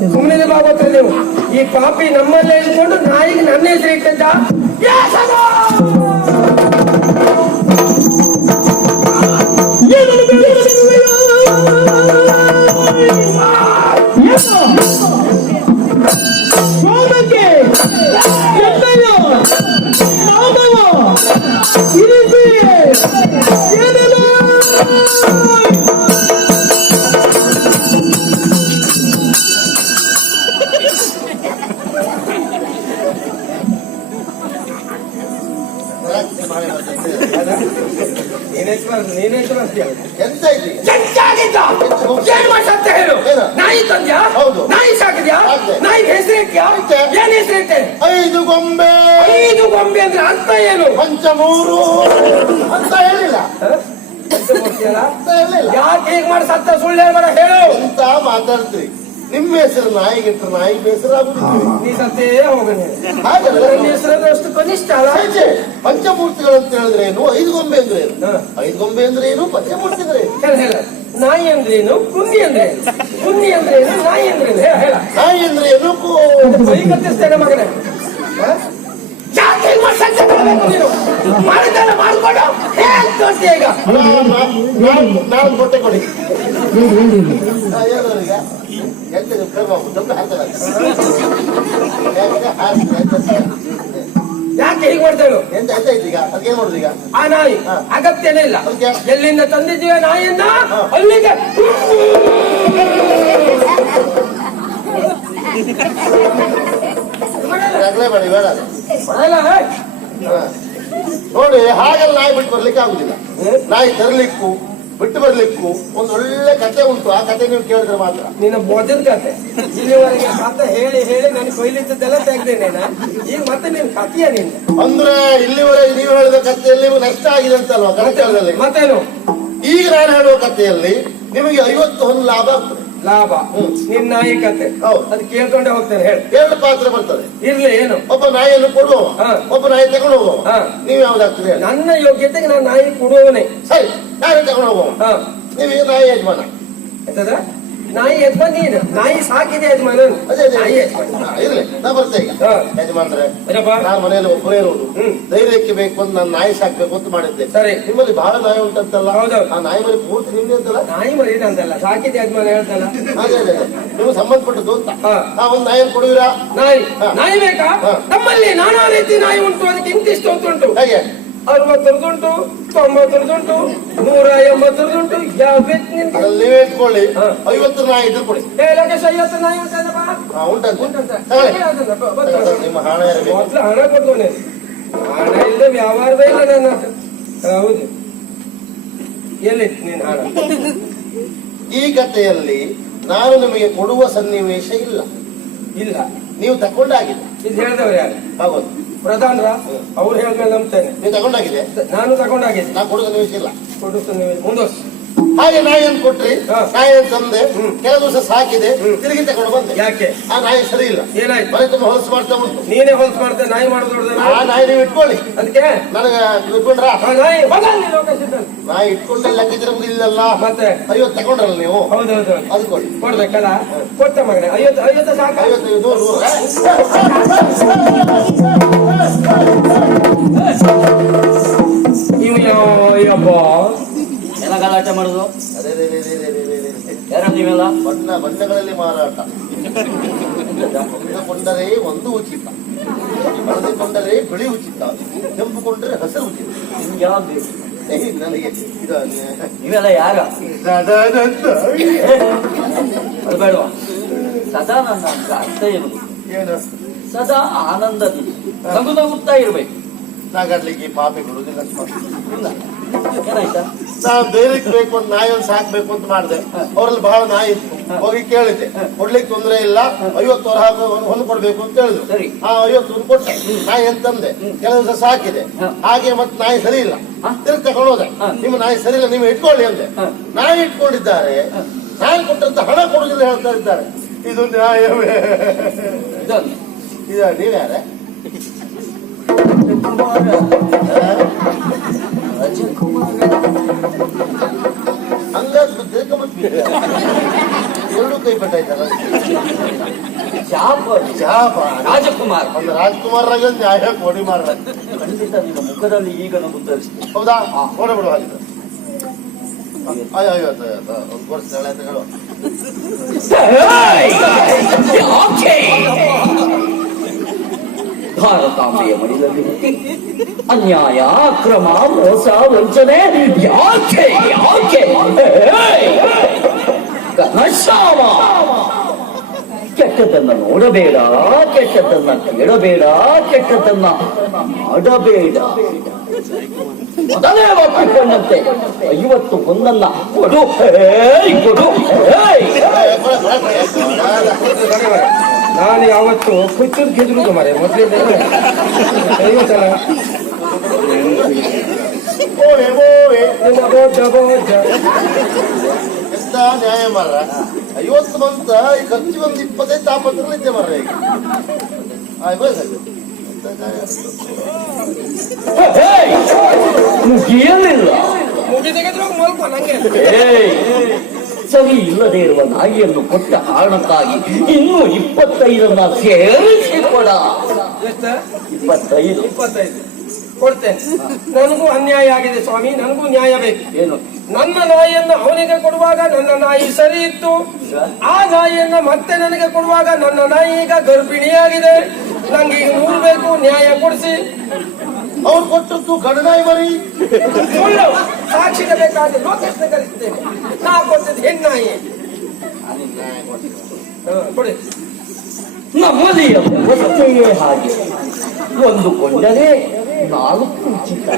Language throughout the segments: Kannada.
ಸುಮ್ಮನೆ ಬಾಗೋತ್ರ ನೀವು. ಈ ಪಾಪಿ ನಮ್ಮಲ್ಲೇ ಇಟ್ಕೊಂಡು ನಾಯಿಗೆ ನನ್ನ ಹೆಸರು ಇಟ್ಟಿದ್ದ. ನಾಯಿ ತಂದ್ಯಾ? ನಾಯಿ ಸಾಕಿದ್ಯಾ? ನಾಯಿ ಹೆಸರಿಟ್ಯಾ? ಏನ್ ಹೆಸರಿಟ್ಟೆ? 5 ಗೊಂಬೆ. 5 ಗೊಂಬೆ ಅಂದ್ರೆ ಅರ್ಥ ಏನು? ಪಂಚಮೂರು ಅಂತ ಹೇಳಿಲ್ಲ. ಯಾಕೆ ಹೀಗ್ ಮಾಡಿ ಸತ್ತ ಸುಳ್ಳು ಹೇಳ್ಬೇಡ, ಹೇಳು ಅಂತ ಮಾತಾಡ್ತೀವಿ. ನಿಮ್ಮ ಹೆಸರು ನಾಯಿಗಿಟ್ರೆ ನಾಯಿಗೆ ಬೇಸರ ಆಗುದಿಲ್ಲ. ನೀ ಸತ್ತೇ ಹೋಗನೆ. ಹಾಗಲ್ಲ, ನನ್ನ ಹೆಸರು ಅಷ್ಟು ಕನಿಷ್ಠ ಅಲ್ಲ. ಪಂಚಮೂರ್ತಿಗಳು ಅಂತ ಹೇಳಿದ್ರೆ ಏನು? 5 ಗೊಂಬೆ ಅಂದ್ರೆ ಏನು? 5 ಗೊಂಬೆ ಅಂದ್ರೆ ಏನು? ಪಂಚಮೂರ್ತಿ ಅಂದ್ರೆ ಏನು? ನಾಯಿ ಅಂದ್ರೇನು? ಕುನ್ನಿ ಅಂದ್ರೆ ಕುನ್ನಿ ಅಂದ್ರೆ ಏನು? ನಾಯಿ ಅಂದ್ರೆ ಹೇಳ. ನಾಯಿ ಅಂದ್ರೆ ಏನು? ಕೈ ಕತ್ತಿಸ್ತೇನೆ ಮಗನೇ. ಮಾಡಿದ್ದೆಲ್ಲ ಮಾಡ್ಕೊಂಡು ಈಗ ನಾನು ಕೊಟ್ಟೆ ಕೊಡಿ. ಯಾಕೆ ಹೀಗೆ ಮಾಡ್ತೇವೆ? ಎಂತ ಎಂತ ಐತಿ ಈಗ? ಅದಕ್ಕೇನ್ ಮಾಡುದು ಈಗ? ಆ ನಾಯಿ ಅಗತ್ಯನೇ ಇಲ್ಲ. ಎಲ್ಲಿಂದ ತಂದಿದ್ದೀವಿ ನಾಯಿಯನ್ನ ಅಲ್ಲಿಗೆ ಬೇಡಿ ಬೇಡ ನೋಡಿ. ಹಾಗೆಲ್ಲ ನಾಯಿ ಬಿಟ್ಟು ಬರ್ಲಿಕ್ಕೆ ಆಗುದಿಲ್ಲ. ನಾಯಿ ತರ್ಲಿಕ್ಕೂ ಬಿಟ್ಟು ಬರ್ಲಿಕ್ಕೂ ಒಂದು ಒಳ್ಳೆ ಕತೆ ಉಂಟು. ಆ ಕತೆ ನೀವು ಕೇಳಿದ್ರೆ ಮಾತ್ರ. ನಿನ್ನ ಬೋಧದ ಕತೆ ಇಲ್ಲಿವರೆಗೆ ಕತೆ ಹೇಳಿ ಹೇಳಿ ನಾನು ಕೊಯ್ಲಿದ್ದೆಲ್ಲ ತೆಗ್ದೇನೆ. ಈಗ ಮತ್ತೆ ನೀನ್ ಕಥೆಯ ನಿನ್ನ ಅಂದ್ರೆ ಇಲ್ಲಿವರೆಗೆ ನೀವು ಹೇಳಿದ ಕಥೆಯಲ್ಲಿ ನಷ್ಟ ಆಗಿದೆ ಅಂತಲ್ವಾ ಕನಕಾಲದಲ್ಲಿ? ಮತ್ತೇನು? ಈಗ ನಾನು ಹೇಳುವ ಕಥೆಯಲ್ಲಿ ನಿಮಗೆ 51 ಲಾಭ ಆಗ್ತದೆ. ಲಾಭ ನಿನ್ನ ನಾಯಿ ಕತೆ. ಅದು ಕೇಳ್ಕೊಂಡೆ ಹೋಗ್ತೇನೆ. ಹೇಳಿ. 2 ಪಾತ್ರ ಬರ್ತದೆ. ಇರ್ಲಿ ಏನು? ಒಬ್ಬ ನಾಯಿಯನ್ನು ಕೊಡುವ, ಒಬ್ಬ ನಾಯಿ ತಗೊಂಡು ಹೋಗುವ. ನೀವು ಯಾವ್ದಾಗ್ತದೆ? ನನ್ನ ಯೋಗ್ಯತೆಗೆ ನಾನು ನಾಯಿ ಕೊಡುವವನೇ. ಸರಿ, ನಾಯಿ ತಗೊಂಡು ಹೋಗುವ. ನೀವೀಗ ನಾಯಿ ಯಜಮಾನ. ಆಯ್ತದ? ನಾಯಿ ಯಜಮಾನ್ ನೀನು. ನಾಯಿ ಸಾಕಿದೆ ಯಜಮಾನ. ಇರ್ಲಿ, ನಾ ಬರ್ತೇನೆ ಈಗ. ಯಜಮಾನ್ರೆ, ನಾನು ಮನೆಯಲ್ಲಿ ಒಬ್ಬರೇ ಇರೋದು. ಧೈರ್ಯಕ್ಕೆ ಬೇಕು ಅಂತ ನಾನು ನಾಯಿ ಸಾಕ್ಬೇಕು ಅಂತ ಮಾಡಿದ್ದೆ. ಸರಿ. ನಿಮ್ಮಲ್ಲಿ ಬಹಳ ನಾಯಿ ಉಂಟಂತಲ್ಲ? ಹೌದೌದು. ಆ ನಾಯಿ ಮರಿ ಪೂರ್ತಿ ನಿಮ್ಗೆ ಅಂತಲ್ಲ? ನಾಯಿ ಮರಿ ಅಂತಲ್ಲ, ಸಾಕಿದೆ ಯಜಮಾನ ಹೇಳ್ತಲ್ಲ. ಅದೇ ಅದೇ ನೀವು ಸಂಬಂಧಪಟ್ಟದ್ದು ಅಂತ. ಒಂದು ನಾಯಿಯನ್ನು ಕೊಡುವಿರಾ? ನಾಯಿ ನಾಯಿ ಬೇಕಾ? ನಮ್ಮಲ್ಲಿ ನಾನಾ ರೀತಿ ನಾಯಿ ಉಂಟು. ಅದಕ್ಕೆ ಇಂತಿಷ್ಟು ಅಂತ ಉಂಟು. ಹೇಗೆ? 60 90 180 ಯಾವ ಬೇಕು ನಿನ್ಗೆ? ನೀವೇ ಇಟ್ಕೊಳ್ಳಿ. 50 ನಾಯಿ ಇದ್ರು ಕೊಡಿ. 50 ನಾಯಿ ಉಂಟಂತ ನಿಮ್ಮ ಹಣ ಮೊದ್ಲು ಹಣ ಕೊಡ್ತೋನೆ. ಹಣ ಇಲ್ಲದೆ ವ್ಯವಹಾರವೇ ಇಲ್ಲ ನನ್ನ. ಹೌದು, ಎಲ್ಲಿತ್ತು ನೀನ್ ಹಣ? ಈ ಕಥೆಯಲ್ಲಿ ನಾನು ನಿಮಗೆ ಕೊಡುವ ಸನ್ನಿವೇಶ ಇಲ್ಲ. ಇಲ್ಲ, ನೀವು ತಕೊಂಡಾಗಿದೆ. ಇದು ಹೇಳಿದವ್ರು ಯಾರು? ಹೌದು, ಪ್ರಧಾನರ. ಅವ್ರು ಹೇಳಿದ್ಮೇಲೆ ನಂಬ್ತೇನೆ. ನೀವು ತಗೊಂಡಾಗಿದೆ. ನಾನು ತಗೊಂಡಾಗಿದೆ. ನಾ ಕೊಡುವ ಸನ್ನಿವೇಶ ಇಲ್ಲ. ಕೊಡು ಸನ್ನಿವೇಶ ಮುಂದುವರ್ಸಿ. ಹಾಗೆ ನಾಯಿಯನ್ನು ಕೊಟ್ರಿ, ನಾಯಿಯನ್ನು ತಂದೆ, ಕೆಲ ದಿವಸ ಸಾಕಿದೆ, ತಿರುಗಿ ತಗೊಂಡು ಬಂದೆ. ಯಾಕೆ? ಆ ನಾಯಿ ಸರಿ ಇಲ್ಲ. ಏನಾಯ್ತು? ಮನೆ ತುಂಬ ಹೊಲಸು ಮಾಡ್ತಾ ಉಂಟು. ನೀನೇ ಹೊಲಸು ಮಾಡ್ತೇನೆ. ನಾಯಿ ಮಾಡೋದು. ಆ ನಾಯಿ ನೀವು ಇಟ್ಕೊಳ್ಳಿ. ಅದಕ್ಕೆ ನನಗೆ ಇಟ್ಕೊಂಡ್ರ? ನಾಯಿ ಇಟ್ಕೊಂಡೆ ಲೆಕ್ಕಿದ್ರಲ್ಲ. ಮತ್ತೆ 50 ತಗೊಂಡ್ರಲ್ಲ ನೀವು? ಹೌದೌದು. ಅದು ಕೊಡಿ. ಕೊಡ್ಬೇಕಲ್ಲ? ಕೊಡ್ತ ಮಗನೇ. 50 ಸಾಕ? 50 100 ಇವ್ಯಪ್ಪ ಎಲ್ಲ ಗಲಾಟೆ ಮಾಡುದು. ಅದೇ ಯಾರು ನೀವೆಲ್ಲ? ಬಣ್ಣಗಳಲ್ಲಿ ಮಾರಾಟ. ಕೊಂಡರೆ ಒಂದು ಉಚಿತ, ಕೊಂಡರೆ ಬಿಳಿ ಉಚಿತ, ಕೆಂಪು ಕೊಂಡರೆ ಹಸಿರು ಉಚಿತ. ನಿಮ್ಗೆ ಯಾವ್ದು ಬೇಕು? ನನಗೆ ನೀವೆಲ್ಲ ಯಾರ? ಅದು ಬೇಡವಾ? ಸದಾನಂದ ಅಂತ ಅರ್ಥ ಏನು? ಸದಾ ಆನಂದದಿಂದ ನಗು ನಗುತ್ತಾ ಇರ್ಬೇಕು. ನಾಗಾಡ್ಲಿಕ್ಕೆ ಪಾಪಿ ಬಿಡುದಿಲ್ಲ. ಏನಾಯ್ತಾ? ನಾವು ಧೈರ್ಯಕ್ಕೆ ಬೇಕು ಅಂತ ನಾಯಿಯನ್ನು ಸಾಕ್ಬೇಕು ಅಂತ ಮಾಡಿದೆ. ಅವರಲ್ಲಿ ಬಹಳ ನಾಯಿ ಇತ್ತು. ಹೋಗಿ ಕೇಳಿದೆ, ಕೊಡ್ಲಿಕ್ಕೆ ತೊಂದರೆ ಇಲ್ಲ, 50 ಹೊಂದು ಕೊಡ್ಬೇಕು ಅಂತ ಹೇಳಿದ್ರು. ಸರಿ, ಆ 50 ಕೊಟ್ಟೆ. ನಾಯಿ ಅಂತಂದೆ, ಕೆಲವು ದಿವಸ ಸಾಕಿದೆ. ಹಾಗೆ ಮತ್ತೆ ನಾಯಿ ಸರಿ ಇಲ್ಲ, ತಿರುಗಿ ತಗೊಂಡೋದೆ. ನಿಮ್ಮ ನಾಯಿ ಸರಿ ಇಲ್ಲ, ನೀವು ಇಟ್ಕೊಳ್ಳಿ ಅಂದೆ. ನಾಯಿ ಇಟ್ಕೊಂಡಿದ್ದಾರೆ, ನಾಯಿ ಕೊಟ್ಟಂತ ಹಣ ಕೊಡುದಿಲ್ಲ ಹೇಳ್ತಾ ಇದ್ದಾರೆ. ಇದು ನ್ಯಾಯವೇ? ನೀವ್ಯಾರ? ಹಂಗಾದ್ರೆ ತಿಳ್ಕೊಂಬತ್ಬಿಟ್ಟೆ ಎರಡು ಕೈ ಪಟ್ಟಾಯ್ತಲ್ಲ ಶಾಪ ರಾಜಕುಮಾರ್ ಒಂದು ರಾಜ್ಕುಮಾರ್ರಾಗ ನ್ಯಾಯ ಕೊಡಿ ಮಾರ್ರ ಖಂಡಿತ ನಿನ್ನ ಮುಖದಲ್ಲಿ ಈಗ ನಾನು ಉತ್ತರಿಸ್ತೀನಿ. ಹೌದಾ ನೋಡಬಿಡು ಹಾಗಿದ್ರೆ ಅಯ್ಯೋ ಒಂದು ವರ್ಷ ಹೇಳು ಭಾರತಾಂಬೆಯ ಮಡಿಲಲ್ಲಿ ಹುಟ್ಟಿ ಅನ್ಯಾಯ ಅಕ್ರಮ ಮೋಸ ವಂಚನೆ ಯಾಕೆ ಯಾಕೆ ಘನಶ್ಯಾಮ ಕೆಟ್ಟದನ್ನ ನೋಡಬೇಡ, ಕೆಟ್ಟದನ್ನ ಕೇಳಬೇಡ, ಕೆಟ್ಟದನ್ನ ಮಾಡಬೇಡ. ಮೊದಲೇ ಒಪ್ಪಿಕೊಂಡಂತೆ 51 ಕೊಡು ಕೊಡು. ನಾನು ಯಾವತ್ತು ಕುಚ್ಚು ಗೆದ್ರುದು ಮರೆ ಮೊದಲಿಂದ 50 ಎಂತ ನ್ಯಾಯ ಮಾರ 50 ಬಂತ ಖರ್ಚು ಒಂದು 25 ತಾಪತ್ರದಲ್ಲಿ ಇದ್ದೆ ಮಾರ್ರ ಈಗ ಮುಗಿಯಲಿಲ್ಲ. ಸರಿ ಇಲ್ಲದೆ ಇರುವ ನಾಯಿಯನ್ನು ಕೊಟ್ಟ ಕಾರಣಕ್ಕಾಗಿ ಇನ್ನೂ 25 ಸೇರಿಸಿ ಕೊಡ. 25 ಕೊಡ್ತೇನೆ. ನನಗೂ ಅನ್ಯಾಯ ಆಗಿದೆ ಸ್ವಾಮಿ, ನನಗೂ ನ್ಯಾಯ ಬೇಕು. ಏನು? ನನ್ನ ನಾಯಿಯನ್ನು ಅವನಿಗೆ ಕೊಡುವಾಗ ನನ್ನ ನಾಯಿ ಸರಿ ಇತ್ತು, ಆ ನಾಯಿಯನ್ನ ಮತ್ತೆ ನನಗೆ ಕೊಡುವಾಗ ನನ್ನ ನಾಯಿ ಈಗ ಗರ್ಭಿಣಿಯಾಗಿದೆ. ನಂಗೆ ಈಗ 100 ಬೇಕು, ನ್ಯಾಯ ಕೊಡಿಸಿ. ಅವ್ರು ಕೊಟ್ಟದ್ದು ಗಂಡನಾಯಿ ಮರಿ ಸುಳ್ಳು ಸಾಕ್ಷಿಗೆ ಬೇಕಾದ್ರೆ ಲೋಕೇಶ್ನ ಕಲಿಸ್ತೇನೆ. ನಾ ಕೊಟ್ಟದ್ದು ಹೆಣ್ಣಾಯಿ. ಕೊಡಿ. ನಮ್ಮಲ್ಲಿ ವಸ್ತುವೇ ಹಾಗೆ, ಒಂದು ಕೊಂಡರೆ 4 ಉಚಿತ.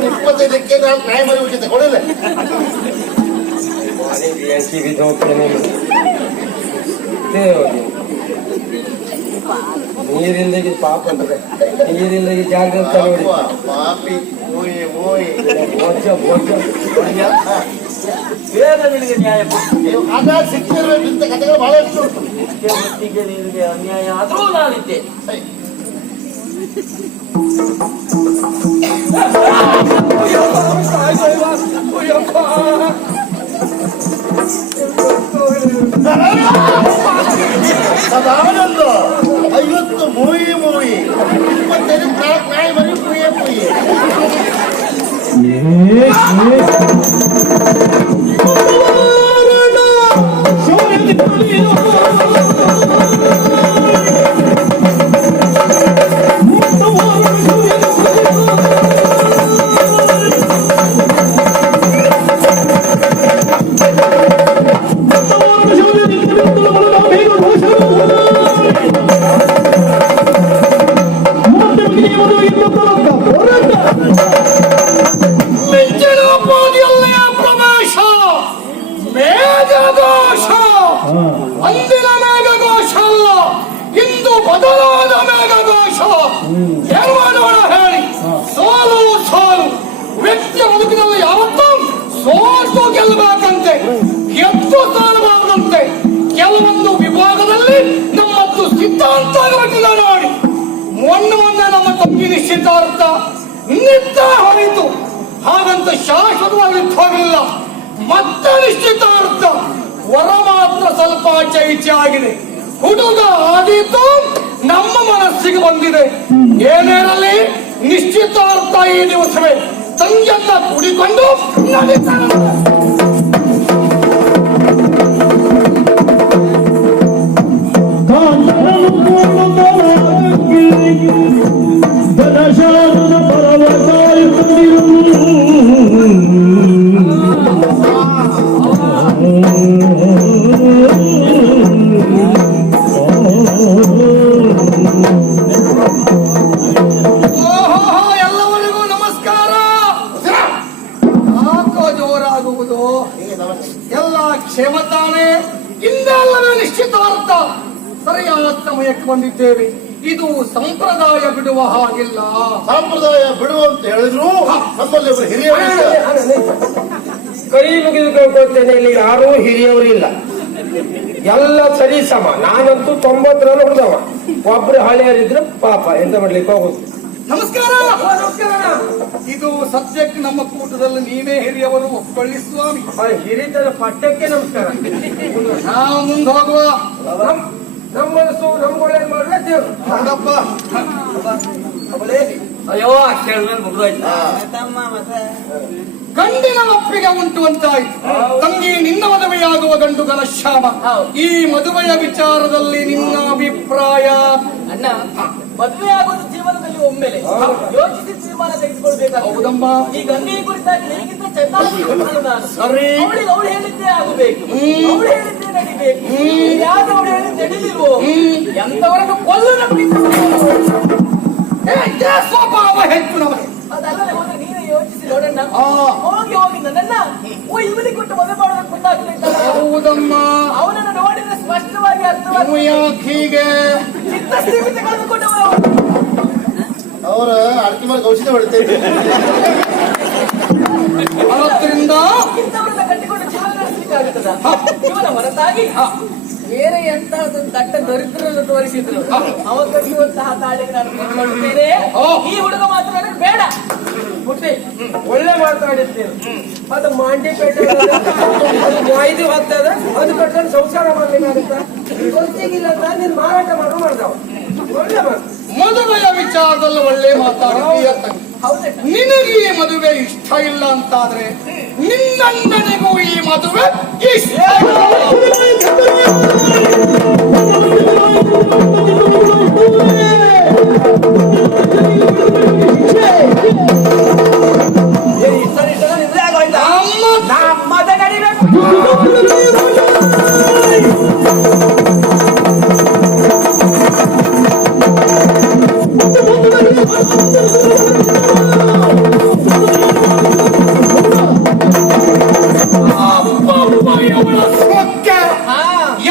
25ಕ್ಕೆ ನಾನು ನಾಯಿ ಮರಿ ಉಚಿತ ಕೊಡಿಲ್ಲ. ನೀರಿಲ್ಲದೆ ಪಾಪ ಅಂದ್ರೆ ನೀರಿಲ್ಲದೆ ಜಾಗ್ರತೆ ನೋಡಿ. ಪಾಪಿ ಓಯ್ ಓಯ್ ಬೇಗ ನಿನಗೆ ನ್ಯಾಯ ಕೊಡ್ತೀನಿ. ಆಗ ಸಿಕ್ಕಿರ್ಬೇಕಿಂತ ಕಥೆಗಳು ಬಹಳಷ್ಟು ಉಂಟು. ಹೊತ್ತಿಗೆ ನಿನಗೆ ಅನ್ಯಾಯ ಆದ್ರೂ ನಾನಿದ್ದೆ. ಸದಾನಂದ 50 ಮೂಯಿ 25 ನಾಯಿ ಮರಿ ಪುಯ್ಯೆ ಅಂದಿನ ಮೇಘಘೋಷ ಅಲ್ಲ, ಇಂದು ಬದಲಾದ ಮೇಘಘೋಷ. ಏನು ಮಾಡೋಣ ಹೇಳಿ? ಸೋಲು ಸೋಲು. ವ್ಯಕ್ತಿಯ ಬದುಕಿನಲ್ಲಿ ಯಾವತ್ತೂ ಸೋತು ಗೆಲ್ಲಬೇಕಂತೆ, ಗೆದ್ದು ಸಾಲಬಾರದಂತೆ. ಕೆಲವೊಂದು ವಿಭಾಗದಲ್ಲಿ ನಮ್ಮದ್ದು ಸಿದ್ಧಾಂತ ಆಗಿಬಿಟ್ಟಿದೆ ನೋಡಿ. ಮೊನ್ನೆ ನಮ್ಮ ತಂಗಿ ನಿಶ್ಚಿತಾರ್ಥ ನಿತ್ಯ ಹೋಯಿತು, ಹಾಗಂತ ಶಾಶ್ವತವಾಗಿ ಹೋಗಲಿಲ್ಲ. ಮತ್ತೆ ನಿಶ್ಚಿತಾರ್ಥ, ವರ ಮಾತ್ರ ಸ್ವಲ್ಪ ಚೈಚೆ ಆಗಿದೆ. ಹುಡುಗ ಆದೀತು ನಮ್ಮ ಮನಸ್ಸಿಗೆ ಬಂದಿದೆ. ಏನೇರಲಿ ನಿಶ್ಚಿತಾರ್ಥ ಈ ದಿವಸವೇ ತಂಗಿಯನ್ನ ಕುಡಿಕೊಂಡು ನಡೀತಾನೆ. ಎಲ್ಲವರಿಗೂ ನಮಸ್ಕಾರ. ಯಾಕೋ ಜೋರಾಗುವುದು? ಎಲ್ಲ ಕ್ಷೇಮ ತಾನೇ? ಇಂದೆಲ್ಲವೇ ನಿಶ್ಚಿತಾರ್ಥ. ಸರಿಯಾದ ಸಮಯಕ್ಕೆ ಬಂದಿದ್ದೇವೆ. ಇದು ಸಂಪ್ರದಾಯ ಬಿಡುವ ಹಾಗಿಲ್ಲ. ಸಂಪ್ರದಾಯ ಬಿಡುವ ಅಂತ ಹೇಳಿದ್ರು ನಮ್ಮಲ್ಲಿ ಒಬ್ಬರು ಹಿರಿಯರು ಕೈ ಮುಗಿದು ಕೇಳ್ಕೊಳ್ತೇನೆ, ಇಲ್ಲಿ ಯಾರೂ ಹಿರಿಯವರು ಇಲ್ಲ, ಎಲ್ಲ ಸರಿ ಸಮ. ನಾನಂತೂ 90ರಲ್ಲಿ ಹುಡ್ದವ. ಒಬ್ರು ಹಳೆಯರಿದ್ರೆ ಪಾಪ ಎಂತ ಮಾಡ್ಲಿಕ್ಕೆ ಹೋಗುದು. ನಮಸ್ಕಾರ. ನಮಸ್ಕಾರ. ಇದು ಸದ್ಯಕ್ಕೆ ನಮ್ಮ ಕೂಟದಲ್ಲಿ ನೀವೇ ಹಿರಿಯವರು ಒಪ್ಕೊಳ್ಳಿ ಸ್ವಾಮಿ. ಹಿರಿತರ ಪಟ್ಟಕ್ಕೆ ನಮಸ್ಕಾರ. ನಾವು ಮುಂದೆ ಹೋಗುವ. ನಮ್ಮ ಮನಸ್ಸು ನಮ್ಗೊಳ್ಳೇದು ಮಾಡ್ರೆ ದೇವ್ರು. ಹೌದಪ್ಪ. ಅಯ್ಯೋ ಕೇಳಿದ್ಮೇಲೆ ಮುಗಿದೋಯ್ತು. ಗಂಡಿನ ಒಪ್ಪಿಗೆ ಉಂಟು ಅಂತಾಯ್ತು. ತಂಗಿ ನಿನ್ನ ಮದುವೆಯಾಗುವ ಗಂಡು ಘನಶ್ಯಾಮ. ಈ ಮದುವೆಯ ವಿಚಾರದಲ್ಲಿ ನಿನ್ನ ಅಭಿಪ್ರಾಯ? ಅಣ್ಣ, ಮದುವೆ ಆಗೋದು ಜೀವನದಲ್ಲಿ ಒಮ್ಮೆಲೆ ಯೋಚಿಸಿ ತೀರ್ಮಾನ ತೆಗೆದುಕೊಳ್ಬೇಕಾಗ. ಹೌದಮ್ಮ. ಈ ಗಂಗೆ ಕುರಿತಾಗಿ ಹೇಗಿಂತ ಚೆನ್ನಾಗಿ ನಾನು ಸರಿ. ಅವಳು ಹೇಳಿದ್ದೇ ಆಗಬೇಕು, ಅವಳು ಹೇಳಿದ್ದೇ ನಡಿಬೇಕು. ಯಾರು ಅವಳು ಹೇಳಿದ್ದೆ ನಡಿಲಿಲ್ವೋ ಎಂತವರನ್ನು ಕೊಲ್ಲನ ಸ್ವಭಾವ ಹೆಚ್ಚು ನಮಗೆ. ಅದಲ್ಲದೆ ಹೋದ್ರೆ ನೀವೇ ಯೋಚಿಸಿ ನೋಡಣ್ಣ. ಹೋಗಿ ಹೋಗಿ ನನ್ನನ್ನ ಇವನಿಗೆ ಕೊಟ್ಟು ಮದುವೆ ಮಾಡೋದಕ್ಕೆ ಮುಂದಾಗ್ತಿದ್ದ. ಹೌದಮ್ಮ. ಅವನನ್ನು ನೋಡಿದ್ರೆ ಸ್ಪಷ್ಟವಾಗಿ ಅರ್ಥವಾಗಿ ಹೀಗೆ ಚಿತ್ತಸ್ಥಿಮಿತ ಕಳೆದುಕೊಂಡವ. ಅವರ ಅಡಿಕೆ ಮೇಲೆ ಔಷಧಿ ಹೊಡಿತೇವೆ. ಅದರಿಂದ ಇಂಥವರನ್ನ ಕಟ್ಟಿಕೊಂಡು ಜೀವನ ನಡೆಸಲಿಕ್ಕಾಗುತ್ತದ? ಇವನ ಹೊರತಾಗಿ ಬೇರೆ ಎಂತಹದ್ದು ದಟ್ಟ ದರಿದ್ರನ್ನು ತೋರಿಸಿದ್ರು ಅವ ಕಟ್ಟಿಯುವಂತಹ ತಾಳಿಗೆ ನಾನು ಕಟ್ಟಿಕೊಳ್ಳುತ್ತೇನೆ. ಈ ಹುಡುಗ ಮಾತ್ರ ನನಗೆ ಬೇಡ. ಪುಟ್ಟಿ ಒಳ್ಳೆ ಮಾತಾಡಿದ್ದೇನೆ. ಅದು ಮಂಡಿ ಪೇಟೆ ಮಾಹಿತಿ ಹೋಗ್ತದ, ಅದು ಕಟ್ಕೊಂಡು ಸಂಸಾರ ಮಾಡ್ಬೇಕಾಗುತ್ತ. ಗೊತ್ತಿಗಿಲ್ಲ ಅಂತ ನೀನ್ ಮಾರಾಟ ಮಾಡ್ದಾವ. ಒಳ್ಳೆ ಮಾತು. ಮದುವೆಯ ವಿಚಾರದಲ್ಲಿ ಒಳ್ಳೆ ಮಾತಾಡ್ತೀಯ ತಂಗಿ. ನಿನಗೆ ಈ ಮದುವೆ ಇಷ್ಟ ಇಲ್ಲ ಅಂತಾದ್ರೆ ನಿನ್ನಂದನಿಗೂ ಈ ಮದುವೆ ಇಷ್ಟ.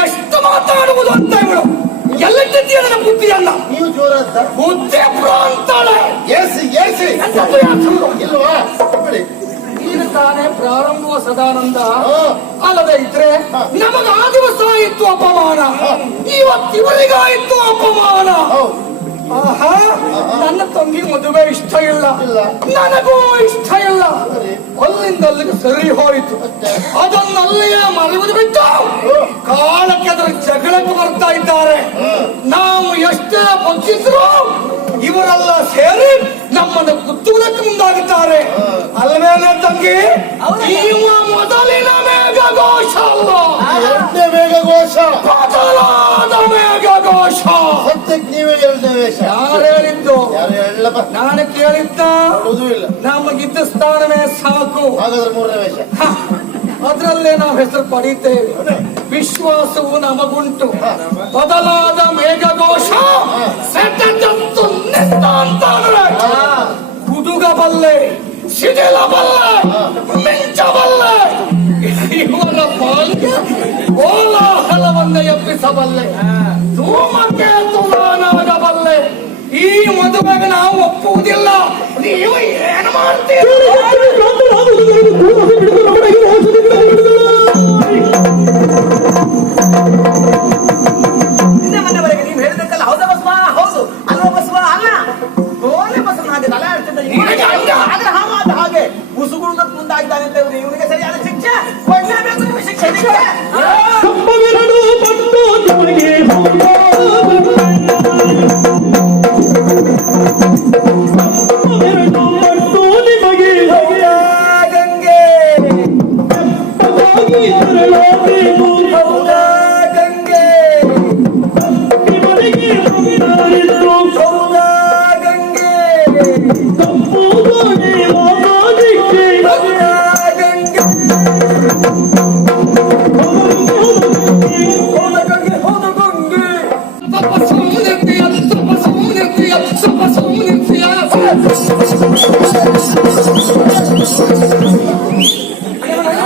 ಎಷ್ಟು ಮಾತಾಡುವುದು ಅಂತ ಇವಳು ಎಲ್ಲಟ್ಟಿದ್ದೀಯ ನನ್ನ ಬುದ್ಧಿಯನ್ನ. ನೀವು ಜೋರಾದ ಬುದ್ಧಿ ಪ್ರಾಂತಾಳೆ. ಏಸಿ ಏಸಿ ಇಲ್ವಾ ಬಿಡಿ. ಈಗ ತಾನೇ ಪ್ರಾರಂಭವ ಸದಾನಂದ. ಅಲ್ಲದೆ ಇದ್ರೆ ನಮಗ ಆ ದಿವಸ ಇತ್ತು ಅಪಮಾನ, ಇವತ್ತಿವರಿಗಾಯಿತು ಅಪಮಾನ. ಆಹಾ, ನನ್ನ ತಂಗಿ ಮದುವೆ ಇಷ್ಟ ಇಲ್ಲ, ನನಗೂ ಇಷ್ಟ ಇಲ್ಲ. ಅಲ್ಲಿಂದ ಅಲ್ಲಿಗೆ ಸರಿ ಹೋಯಿತು. ಅದನ್ನಲ್ಲಿಯೇ ಮರೆಯುವುದು ಬಿಟ್ಟು ಕಾಲಕ್ಕೆ ಅದರ ಜಗಳಕ್ಕೆ ಬರ್ತಾ ಇದ್ದಾರೆ. ನಾವು ಎಷ್ಟೇ ಪಕ್ಷಿದ್ರು ಇವರೆಲ್ಲ ಸೇರಿ ನಮ್ಮನ್ನು ಕುತ್ತುವುದಕ್ಕೆ ಮುಂದಾಗುತ್ತಾರೆ. ಅಲ್ವೇನೆ ತಂಗಿ? ಇವ ಮೊದಲಿನ ಮೇಘಘೋಷ ಅಲ್ಲ, ಎರಡನೇ ಮೇಘಘೋಷ, ಬದಲಾದ ಮೇಘಘೋಷ. ಸದ್ಯಕ್ಕೆ ನೀವೇ ಎರಡನೇ ವೇಷ. ಯಾರು ಹೇಳಿದ್ದು? ಯಾರು ಹೇಳಪ್ಪ? ನಾನು ಕೇಳಿದ್ದ. ಯಾವುದೂ ಇಲ್ಲ. ನಮಗಿದ್ದ ಸ್ಥಾನವೇ ಸಾಕು. ಹಾಗಾದ್ರೆ ಮೂರನೇ ವೇಷ. ಅದರಲ್ಲೇ ನಾವು ಹೆಸರು ಪಡೀತೇವೆ. ವಿಶ್ವಾಸವು ನಮಗುಂಟು. ಬದಲಾದ ಮೇಘಘೋಷ ಸೆಟೆದಂತು ನಿಂತ ಅಂತಾದ್ರೆ ಕುದುಗಬಲ್ಲೆ, ಸಿಡಿಲಬಲ್ಲೆ, ಮಿಂಚಬಲ್ಲೆ. ಇವರ ಪಾಲ್ಗೆ ಕೋಲಾಹಲವನ್ನೇ ಎಬ್ಬಿಸಬಲ್ಲೆ, ಧೂಮಕೇತುನಾಗಬಲ್ಲೆ. ಈ ಮದುವೆಗೆ ನಾವು ಒಪ್ಪುವುದಿಲ್ಲ. ನೀವು ಏನು ಮಾಡ್ತೀರಿ? ಮನೆವರೆಗೆ ನೀವು ಹೇಳಿದಕ್ಕಲ್ಲ. ಹೌದಾ ಬಸ್ವ? ಹೌದು. ಅಲ್ವಾ ಬಸ್ವ? ಅಲ್ಲ. ಗೋಲೆ ಬಸ್ವ ಹಾಗೆ ತಲೆ ಆಡ್ತಿದ್ದ. ಆದ್ರೆ ಹಾಗೆ ಉಸುಗುಳುದಕ್ಕೆ ಮುಂದಾಗಿದ್ದಾನೆ ಅಂತ ಇವನಿಗೆ ಸರಿಯಾದ ಶಿಕ್ಷೆ ಕೊಡಲೇಬೇಕು. ನೀವು ಶಿಕ್ಷೆ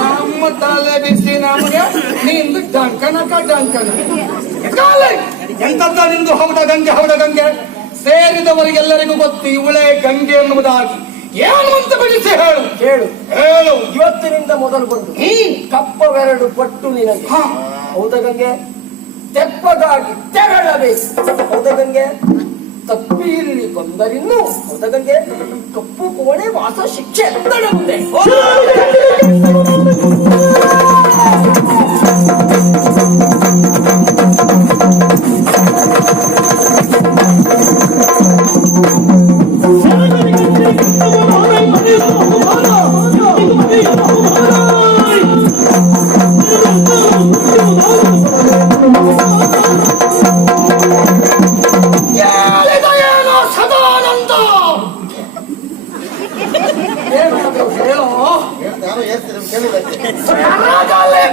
ನಮ್ಮ ತಲೆ ಬಿಸಿ ನಮಗೆ ನಿಂದು ಡಂಕನಕ ಡಂಕನ. ಎಂತದ್ದ ನಿಂದು? ಹೌದ ಗಂಗೆ, ಹೌದ ಗಂಗೆ. ಸೇರಿದವರಿಗೆಲ್ಲರಿಗೂ ಗೊತ್ತು ಇವಳೇ ಗಂಗೆ ಎನ್ನುವುದಾಗಿ. ಏನು ಅಂತ ಬಿಡಿಸಿ ಹೇಳು. ಕೇಳು ಹೇಳು. ಇವತ್ತಿನಿಂದ ಮೊದಲು ಬಂದು ಕಪ್ಪವೆರಡು ಪಟ್ಟು ನಿನಗೆ. ಹೌದ ಗಂಗೆ? ತೆಪ್ಪಗಾಗಿ ತೆರಳಬೇಕು. ಹೌದ ಗಂಗೆ? ತಪ್ಪಿ ಇಲ್ಲಿ ಬಂದ ಇದರಿನ್ನು ಮೊದಲಿಗೆ ಕಪ್ಪು ಕೋಣೆ ವಾಸ ಶಿಕ್ಷೆ ತಡೆಯುತ್ತೆ.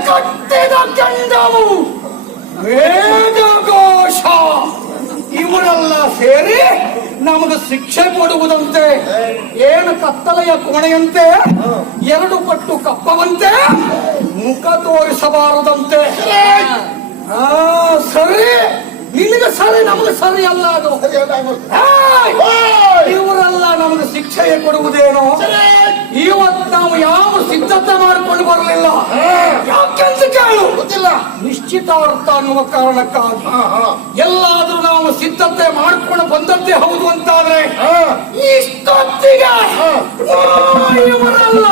ಕಟ್ಟಿದ ಗಂಡವು ವೇದಘೋಷ ಇವರೆಲ್ಲ ಸೇರಿ ನಮಗೆ ಶಿಕ್ಷೆ ಕೊಡುವುದಂತೆ. ಏನು ಕತ್ತಲೆಯ ಕೋಣೆಯಂತೆ, 2 ಪಟ್ಟು ಕಪ್ಪವಂತೆ, ಮುಖ ತೋರಿಸಬಾರದಂತೆ. ಸರಿ, ನಿನಗೆ ಸರಿ, ನಮಗೆ ಸರಿ ಅಲ್ಲ ಅದು. ಇವರೆಲ್ಲ ನಮಗೆ ಶಿಕ್ಷೆ ಕೊಡುವುದೇನೋ. ಇವತ್ತು ನಾವು ಯಾವ ಸಿದ್ಧತೆ ಮಾಡಿಕೊಂಡು ಬರಲಿಲ್ಲ. ಯಾಕೆಂದು ಕೇಳು, ನಿಶ್ಚಿತಾರ್ಥ ಅನ್ನುವ ಕಾರಣಕ್ಕಾಗಿ ಎಲ್ಲಾದ್ರೂ ನಾವು ಸಿದ್ಧತೆ ಮಾಡಿಕೊಂಡು ಬಂದದ್ದೇ ಹೌದು ಅಂತಾದ್ರೆ ಇಷ್ಟೊತ್ತಿಗೆ ಇವರೆಲ್ಲ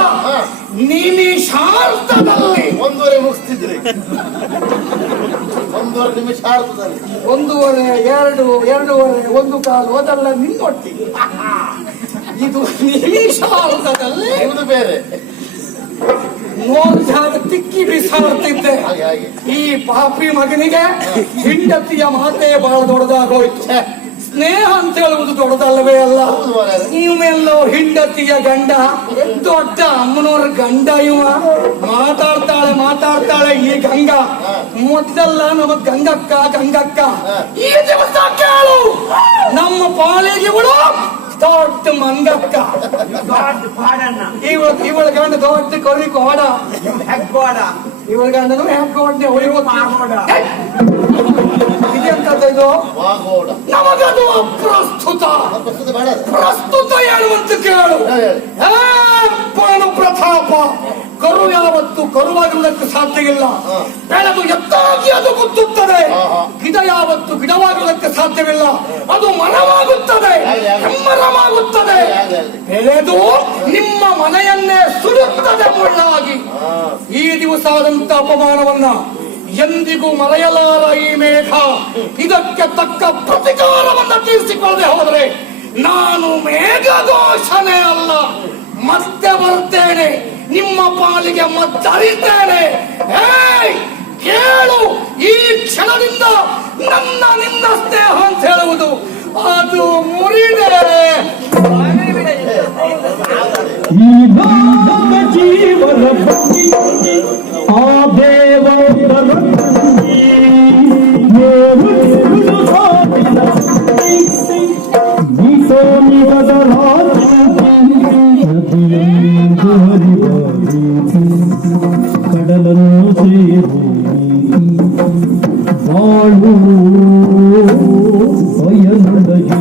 ನಿಮಿಷಾರ್ಥದಲ್ಲಿ 1.5 ಮುಗಿಸ್ತಿದ್ರಿ. 1.5 ನಿಮಿಷಾರ್ಥದಲ್ಲಿ 1.5, 2, 2.5, 1 ಕಾಲು ಅದೆಲ್ಲ ನಿನ್ನೊಟ್ಟಿಗೆ. ಇದು ನಿಮಿಷಾರ್ಥದಲ್ಲಿ ಇದು ಬೇರೆ. ನೋಡಿದಾಗ ತಿಕ್ಕಿ ಬಿಸಾಡ್ತಿದ್ದೆ. ಈ ಪಾಪಿ ಮಗನಿಗೆ ಹೆಂಡತಿಯ ಮಾತೇ ಬಹಳ ದೊಡ್ಡದಾಗೋಯ್ತು. ಸ್ನೇಹ ಅಂತ ಹೇಳುವುದು ದೊಡ್ಡದಲ್ಲವೇ ಅಲ್ಲ. ನೀವೆಲ್ಲೋ ಹೆಂಡತಿಯ ಗಂಡ, ದೊಡ್ಡ ಅಮ್ಮನವ್ರ ಗಂಡ. ಇವ ಮಾತಾಡ್ತಾಳೆ ಈ ಗಂಗಾ. ಮೊದಲೆಲ್ಲ ನಮ್ಮ ಗಂಗಕ್ಕ ಈ ದಿವಸ ಕೇಳು, ನಮ್ಮ ಪಾಳಿಗೆ ಇವಳು ದೊಡ್ಡ ಮಂಗಕ್ಕ. ಇವಳ ಗಂಡ ದೊಡ್ಡ ಕರಿ ಕೋಡ. ಇವಳ ಗಂಡನು ಹೆಗ್ಗೋಡ್ನೆ ಇದೆಂತದ್ದು ಇದು? ನಮಗದು ಅಪ್ರಸ್ತುತ. ಪ್ರಸ್ತುತ ಹೇಳುವಂತ ಕೇಳು. ಪ್ರತಾಪ ಕರು ಯಾವತ್ತು ಕರುವಾಗಿರುವುದಕ್ಕೆ ಸಾಧ್ಯವಿಲ್ಲ. ಬೆಳೆದು ಎತ್ತಾಗಿ ಅದು ಗುತ್ತುತ್ತದೆ. ಗಿಡ ಯಾವತ್ತು ಗಿಡವಾಗಿರುವುದಕ್ಕೆ ಸಾಧ್ಯವಿಲ್ಲ. ಅದು ಮರವಾಗುತ್ತದೆ, ಹೆಮ್ಮರವಾಗುತ್ತದೆ. ಬೆಳೆದು ನಿಮ್ಮ ಮನೆಯನ್ನೇ ಸುಡುತ್ತದೆ ಮುಳ್ಳಾಗಿ. ಈ ದಿವಸ ಆದಂತ ಅಪಮಾನವನ್ನ ಎಂದಿಗೂ ಮರೆಯಲಾರ ಈ ಮೇಘ. ಇದಕ್ಕೆ ತಕ್ಕ ಪ್ರತಿಕಾರವನ್ನ ತೀರಿಸಿಕೊಳ್ಳದೆ ಹೋದರೆ ನಾನು ಮೇಘಘೋಷಣೆ ಅಲ್ಲ, ಮತ್ತೆ ಬರ್ತೇನೆ, ನಿಮ್ಮ ಪಾಲಿಗೆ ಮತ್ತರಿತೇನೆ. ಕೇಳು, ಈ ಕ್ಷಣದಿಂದ ನಿನ್ನ ಸ್ನೇಹ ಅಂತ ಹೇಳುವುದು ಅದು ಮುರಿದೆ. ಜೀವನ ಆ ದೇವರ ಕಡಲನ್ನು ಸೇರು ಬಾಳು ಬಯಲೊಳಗೆ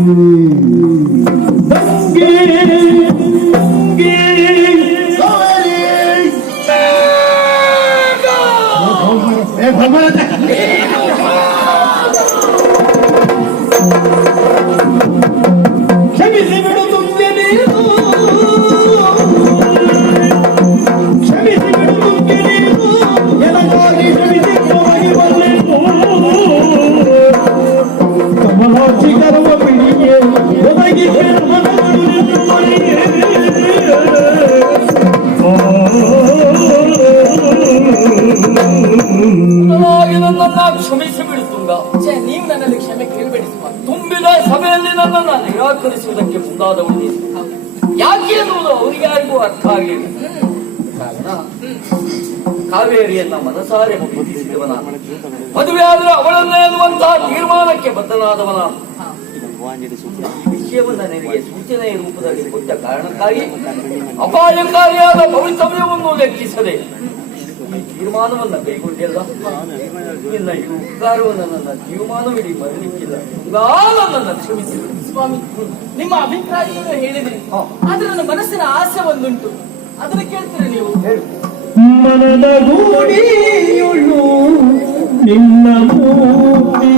ದಂಗೆ ಕ್ಷಮಿಸಿ ಬಿಡು ತುಂಬೆ ನೀನು, ಕ್ಷಮಿಸಿ ಬಿಡು ತುಂಬೆ ನೀನು, ಎನಗಾಗಿ ಕ್ಷಮಿಸಿದ್ದವಾಗಿ ಬರಲಿಲ್ಲ. ಕಮಲಾಕ್ಷಿ ಗರ್ವ ಬಿಡಿಗೆ ಒದಗಿ ನನ್ನನ್ನ ಕ್ಷಮಿಸಿ ಬಿಡುತ್ತುಂಗ. ನೀವು ನನ್ನಲ್ಲಿ ಕ್ಷಮೆ ಕೇಳಬೇಡಿ. ತುಂಬಿದ ಸಭೆಯಲ್ಲಿ ನನ್ನನ್ನು ನಿರಾಕರಿಸುವುದಕ್ಕೆ ಮುಂದಾದವಳು ಯಾಕೆ ಎನ್ನುವುದು ಅವರಿಗೆ ಯಾರಿಗೂ ಅರ್ಥ ಆಗಲಿಲ್ಲ. ಕಾವೇರಿಯನ್ನ ಮನಸಾರೆ ಮುಗಿಸಿದವನ, ಮದುವೆ ಆದ್ರೆ ಅವಳನ್ನೇ ಎನ್ನುವಂತಹ ತೀರ್ಮಾನಕ್ಕೆ ಬದ್ಧನಾದವನ. ಈ ವಿಷಯವನ್ನ ನಿನಗೆ ಸೂಚನೆಯ ರೂಪದಲ್ಲಿ ಕೊಟ್ಟ ಕಾರಣಕ್ಕಾಗಿ ಅಪಾಯಕಾರಿಯಾದ ಭವಿತವ್ಯವನ್ನು ಲೆಕ್ಕಿಸದೆ ಈ ತೀರ್ಮಾನವನ್ನ ಕೈಗೊಂಡಿಲ್ಲ. ನಿನ್ನ ಈ ಉಪಕಾರವನ್ನು ನನ್ನ ಜೀವಮಾನವಿಡೀ ಮರಲಿಕ್ಕಿಲ್ಲ. ನನ್ನನ್ನು ಕ್ಷಮಿಸಿಲ್ಲ. ಸ್ವಾಮಿ, ನಿಮ್ಮ ಅಭಿಪ್ರಾಯವನ್ನು ಹೇಳಿದ್ರಿ, ಆದ್ರೆ ನನ್ನ ಮನಸ್ಸಿನ ಆಸೆ ಒಂದುಂಟು, ಅದನ್ನು ಕೇಳ್ತೀರಿ ನೀವು? ಮನದ ಗೂಡಿಯುಳ್ಳು ನಿನ್ನ ಮೂರ್ತಿ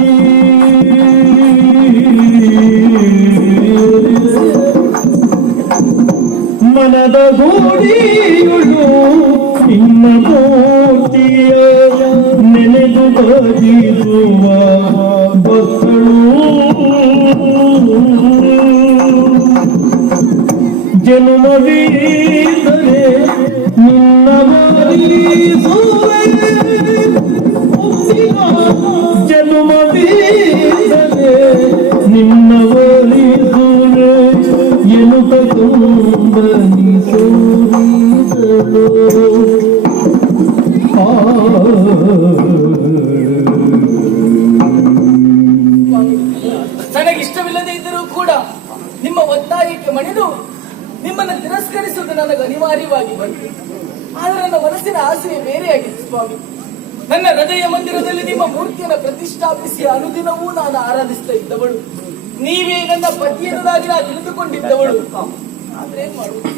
ಮದಿಯುಳು ನಿನ್ನ ಮೂರ್ತಿಯ ನೆನೆದು ಭಜಿಸುವ ಭಕ್ತಳು ಜನ್ಮವೀದರೆ ನಿನ್ನ ಮರಿಸುವೆ ಜನ್ಮವೀದರೆ ನಿನ್ನ ಮರಿಸುವೆ ಎನ್ನುತ್ತ ತುಂಬನಿಸೋರಿಸಲು ನನಗಿಷ್ಟವಿಲ್ಲದೆ ಇದ್ದರೂ ಕೂಡ ನಿಮ್ಮ ಒತ್ತಾಯಕ್ಕೆ ಮಣಿದು ನಿಮ್ಮನ್ನು ತಿರಸ್ಕರಿಸುವುದು ನನಗೆ ಅನಿವಾರ್ಯವಾಗಿ ಬಂತು. ಆದರೆ ನನ್ನ ಮನಸ್ಸಿನ ಆಸೆ ಬೇರೆಯಾಗಿತ್ತು ಸ್ವಾಮಿ. ನನ್ನ ಹೃದಯ ಮಂದಿರದಲ್ಲಿ ನಿಮ್ಮ ಮೂರ್ತಿಯನ್ನು ಪ್ರತಿಷ್ಠಾಪಿಸಿ ಅನುದಿನವೂ ನಾನು ಆರಾಧಿಸ್ತಾ ಇದ್ದವಳು. ನೀವೇ ನನ್ನ ಪತಿಯನ್ನಾಗಿ ನಾನು ತಿಳಿದುಕೊಂಡಿದ್ದವಳು. ಆದ್ರೆ ಏನ್ ಮಾಡುವುದು?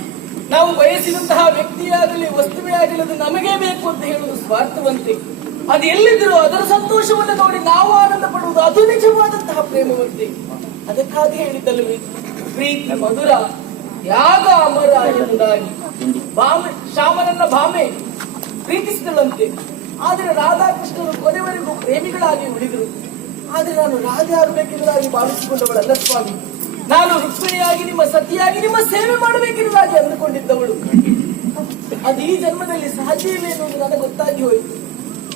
ನಾವು ಬಯಸಿದಂತಹ ವ್ಯಕ್ತಿಯಾಗಲಿ ವಸ್ತುವೇ ಆಗಲಿ ಅದು ನಮಗೇ ಬೇಕು ಅಂತ ಹೇಳುವುದು ಸ್ವಾರ್ಥವಂತೆ. ಅದು ಎಲ್ಲಿದ್ದರೂ ಅದರ ಸಂತೋಷವನ್ನು ನೋಡಿ ನಾವು ಆನಂದ ಪಡುವುದು ಅದು ನಿಜವಾದಂತಹ ಪ್ರೇಮವಂತೆ. ಅದಕ್ಕಾಗಿ ಹೇಳಿದ್ದಲ್ಲವೇ ಪ್ರೀತಿ ಮಧುರ ಯಾಗ ಅಮರ ಎಂಬುದಾಗಿ ಶ್ಯಾಮನನ್ನ ಭಾಮೆ ಪ್ರೀತಿಸಿದಳಂತೆ. ಆದರೆ ರಾಧಾಕೃಷ್ಣರು ಕೊನೆವರೆಗೂ ಪ್ರೇಮಿಗಳಾಗಿ ಉಳಿದರು. ಆದರೆ ನಾನು ರಾಧೆ ಆಗಬೇಕೆಂಬುದಾಗಿ ಭಾವಿಸಿಕೊಂಡವಳಲ್ಲ ಸ್ವಾಮಿ. ನಾನು ರುಕ್ಮಿಣಿಯಾಗಿ ನಿಮ್ಮ ಸತಿಯಾಗಿ ನಿಮ್ಮ ಸೇವೆ ಮಾಡಬೇಕೆಂಬುದಾಗಿ ಅಂದುಕೊಂಡಿದ್ದವಳು. ಅದು ಈ ಜನ್ಮದಲ್ಲಿ ಸಾಧ್ಯವಿಲ್ಲ ಎನ್ನುವುದು ನನಗೆ ಗೊತ್ತಾಗಿ ಹೋಯಿತು.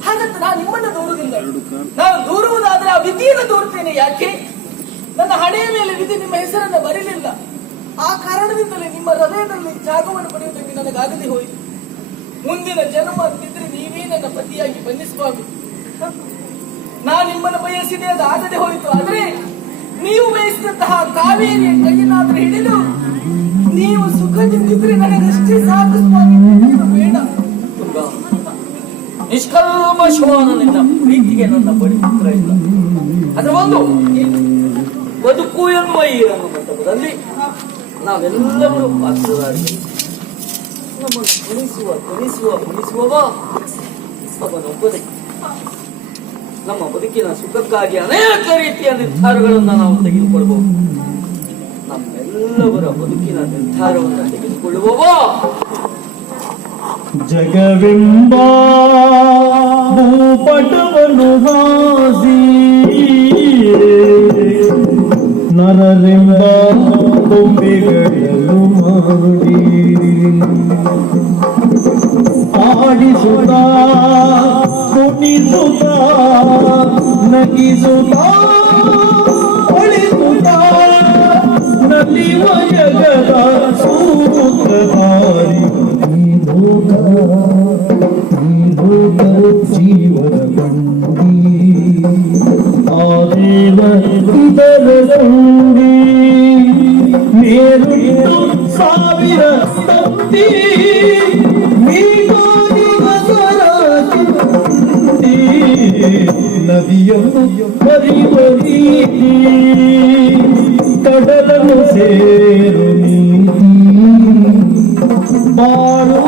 ಹಾಗಂತ ನಾನು ನಿಮ್ಮನ್ನು ದೂರುವುದಿಲ್ಲ. ನಾನು ದೂರುವುದಾದ್ರೆ ಆ ವಿಧಿಯನ್ನು ದೂರುತ್ತೇನೆ. ಯಾಕೆ? ನನ್ನ ಹಣೆಯ ಮೇಲೆ ವಿಧಿ ನಿಮ್ಮ ಹೆಸರನ್ನು ಬರಲಿಲ್ಲ. ಆ ಕಾರಣದಿಂದಲೇ ನಿಮ್ಮ ಹೃದಯದಲ್ಲಿ ಜಾಗವನ್ನು ಪಡೆಯುವುದಕ್ಕೆ ನನಗಾಗದೆ ಹೋಯಿತು. ಮುಂದಿನ ಜನ್ಮ ಅಂತಿದ್ರೆ ನೀವೇ ನನ್ನ ಪತಿಯಾಗಿ ಬನ್ನಿ ಸ್ವಾಮಿ. ನಾನು ನಿಮ್ಮನ್ನು ಬಯಸಿದೆ, ಅದು ಆಗದೆ ಹೋಯಿತು. ಆದ್ರೆ ನೀವು ಬಯಸಿದಂತಹ ಕಾವೇರಿಯ ಕೈಯನ್ನಾದ್ರೂ ಹಿಡಿದು ನೀವು ಸುಖದಿಂದಿದ್ರೆ ನನಗಷ್ಟೇ ಸಾಕು ಸ್ವಾಮಿ. ಬೇಡ. ನಿಷ್ಕಲ್ಮಶವಾದ ನಿನ್ನ ಪ್ರೀತಿಗೆ ನನ್ನ ಬಳಿ ಉತ್ತರ ಇಲ್ಲ. ಅದರ ಒಂದು ಬದುಕು ಎನ್ನುವ ಈ ರಂಗಮಂಟಪದಲ್ಲಿ ನಾವೆಲ್ಲರೂ ಪಾತ್ರರಾಗಿದ್ದೇವೆ. ನಮ್ಮನ್ನು ಉಳಿಸುವವ ಅವನೊಬ್ಬನೇ. ನಮ್ಮ ಬದುಕಿನ ಸುಖಕ್ಕಾಗಿ ಅನೇಕ ರೀತಿಯ ನಿರ್ಧಾರಗಳನ್ನು ನಾವು ತೆಗೆದುಕೊಳ್ಳಬಹುದು. ನಮ್ಮೆಲ್ಲವರ ಬದುಕಿನ ನಿರ್ಧಾರವನ್ನು ತೆಗೆದುಕೊಳ್ಳುವವ ಜಗವೆಂಬ ಭೂಪಟವನ್ನು ಹಾಸಿ ನರರೆಂಬ ಕೊಂಬೆಗಳನ್ನು ಮಾಡಿ ಆಡಿಸುತ್ತ ಕುಣಿಸುತ್ತ ನಗಿಸುತ್ತ ಒಳಿಸುತ್ತ ನಲಿವ ಜಗದ ಸೂತ್ರಧಾರಿ ಜೀವನ ಬಂಡಿ ಆದೇವ ಇದರ ಸಂಡಿ ಮೇರುಟ್ಟು ಸಾವಿರ ತತ್ತಿ ನದಿಯನ್ನು ಪರಿವರಿ ಕಡಲನ್ನು ಸೇರು ನೀತಿ ಬಾಳು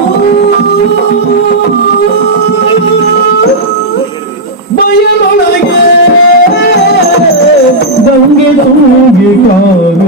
ಬಯಲೊಳಗೆ ಗಂಗೆ ತುಂಗಿ ಕಾವೆ